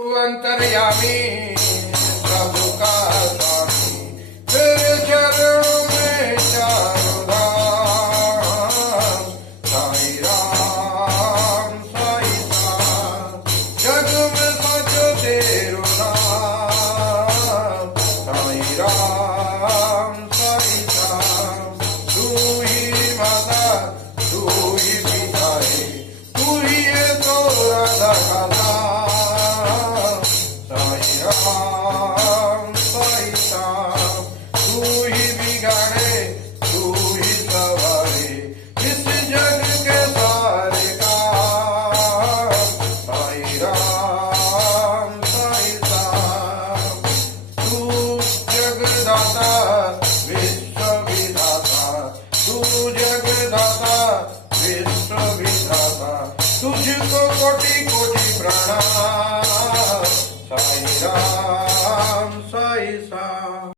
अंतर्यामी प्रभु का स्वामी तेरे चरणों में चारों धाम। साई राम जग में सचो तेरो नाम। साई राम तू ही माता तू ही पिता है तू ही है तो राधा का नाम। तू ही बिगाड़े तू ही सवारे इस जग के सारे काम। साई राम तू जगदाता विश्व विधाता तू जगदाता विश्व विधाता तुझको कोटि कोटि प्रणाम। साई राम